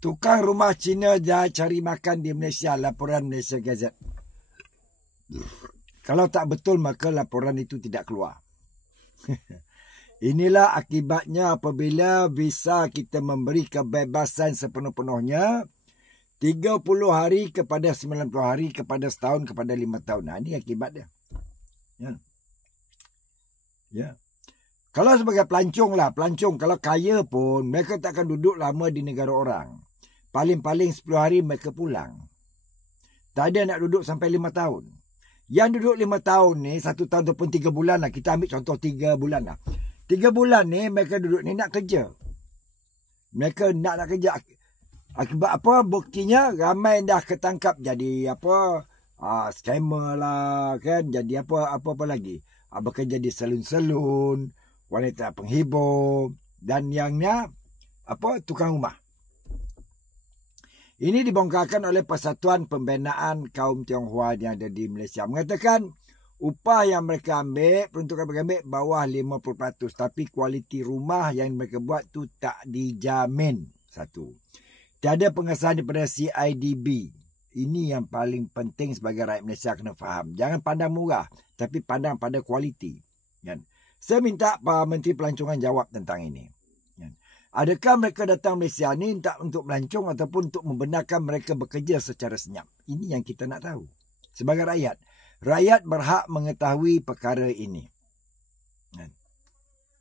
Tukang rumah Cina dah cari makan di Malaysia, laporan Malaysia Gazette. Kalau tak betul maka laporan itu tidak keluar. Inilah akibatnya apabila visa kita memberi kebebasan sepenuh-penuhnya 30 hari kepada 90 hari kepada setahun kepada 5 tahun. Nah, ini akibat dia. Ya. Kalau sebagai pelancong lah, pelancong kalau kaya pun mereka tak akan duduk lama di negara orang. Paling-paling 10 hari mereka pulang. Tak ada nak duduk sampai 5 tahun. Yang duduk 5 tahun ni, 1 tahun ataupun 3 bulan lah. Kita ambil contoh 3 bulan lah. 3 bulan ni mereka duduk ni nak kerja. Mereka nak kerja. Akibat apa? Buktinya ramai dah ketangkap jadi apa? Scammer lah kan. Jadi apa lagi? Bekerja di salun-salun, wanita penghibur dan yangnya tukang rumah. Ini dibongkarkan oleh Persatuan Pembinaan Kaum Tionghoa yang ada di Malaysia. Mengatakan upah yang mereka ambil, peruntukan mereka ambil bawah 50%. Tapi kualiti rumah yang mereka buat tu tak dijamin. Satu. Tiada pengesahan daripada CIDB. Ini yang paling penting sebagai rakyat Malaysia kena faham. Jangan pandang murah, tapi pandang pada kualiti. Saya minta Pak Menteri Pelancongan jawab tentang ini. Adakah mereka datang Malaysia ni tak untuk melancong ataupun untuk membenarkan mereka bekerja secara senyap? Ini yang kita nak tahu. Sebagai rakyat, rakyat berhak mengetahui perkara ini.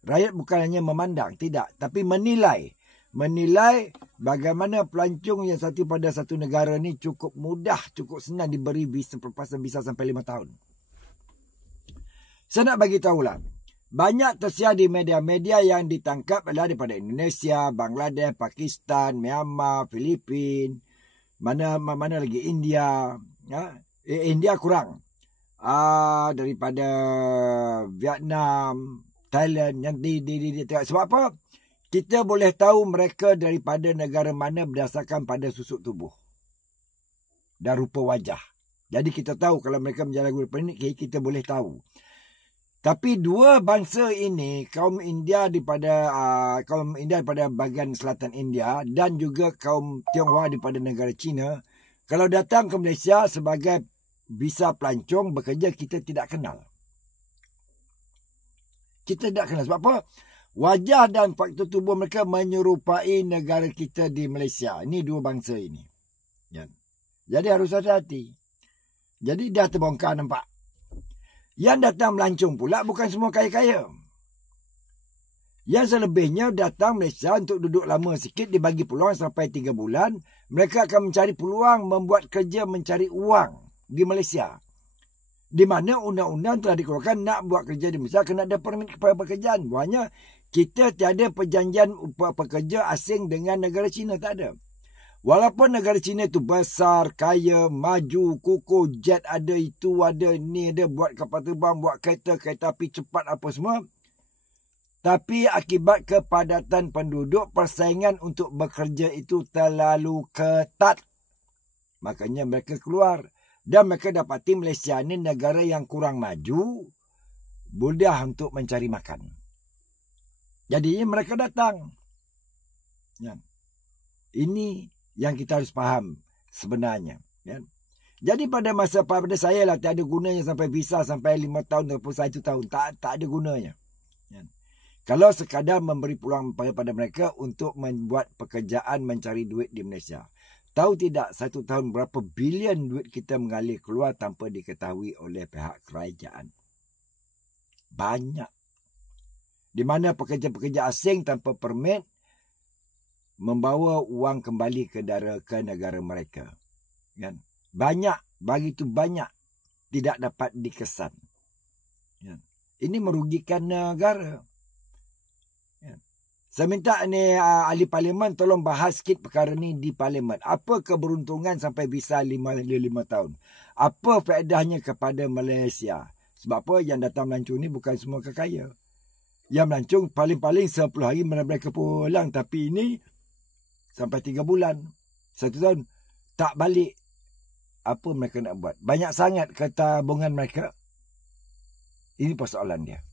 Rakyat bukan hanya memandang, tidak, tapi menilai. Menilai bagaimana pelancong yang satu pada satu negara ni cukup mudah, cukup senang diberi visa perpasan visa sampai 5 tahun. Saya nak bagi tahulah. Banyak tersiar di media-media yang ditangkap adalah daripada Indonesia, Bangladesh, Pakistan, Myanmar, Filipina, mana lagi India. India kurang. Daripada Vietnam, Thailand yang sebab apa? Kita boleh tahu mereka daripada negara mana berdasarkan pada susuk tubuh dan rupa wajah. Jadi kita tahu kalau mereka menjalani rupa ini, kita boleh tahu. Tapi dua bangsa ini, kaum India daripada bahagian selatan India dan juga kaum Tionghoa daripada negara China, kalau datang ke Malaysia sebagai visa pelancong bekerja, kita tidak kenal. Kita tidak kenal. Sebab apa? Wajah dan faktor tubuh mereka menyerupai negara kita di Malaysia. Ini dua bangsa ini. Jadi harus hati-hati. Jadi dah terbongkar nampak. Yang datang melancong pula bukan semua kaya-kaya. Yang selebihnya datang Malaysia untuk duduk lama sikit, dibagi peluang sampai 3 bulan. Mereka akan mencari peluang membuat kerja mencari uang di Malaysia. Di mana undang-undang telah dikeluarkan nak buat kerja di Malaysia kena ada permit kepada pekerjaan. Buahnya kita tiada perjanjian upah pekerja asing dengan negara China, tak ada. Walaupun negara China itu besar, kaya, maju, kukuh, jet ada, itu ada, ni ada, buat kapal terbang, buat kereta api cepat apa semua. Tapi akibat kepadatan penduduk, persaingan untuk bekerja itu terlalu ketat. Makanya mereka keluar. Dan mereka dapati Malaysia ni negara yang kurang maju, mudah untuk mencari makan. Jadi mereka datang. Ini yang kita harus faham sebenarnya. Jadi pada saya lah tak ada gunanya sampai visa sampai 5 tahun ataupun 1 tahun. Tak ada gunanya. Kalau sekadar memberi peluang kepada mereka untuk membuat pekerjaan mencari duit di Malaysia. Tahu tidak 1 tahun berapa bilion duit kita mengalir keluar tanpa diketahui oleh pihak kerajaan. Banyak. Di mana pekerja-pekerja asing tanpa permit membawa uang kembali ke negara mereka. Banyak, begitu banyak tidak dapat dikesan. Ini merugikan negara. Saya minta ni ahli parlimen tolong bahas sikit perkara ni di parlimen. Apa keberuntungan sampai visa 5 tahun? Apa faedahnya kepada Malaysia? Sebab apa yang datang melancong ni bukan semua kekaya. Yang melancong paling-paling 10 hari mereka pulang. Tapi ini sampai 3 bulan, 1 tahun, tak balik. Apa mereka nak buat? Banyak sangat ketabungan mereka. Ini persoalan dia.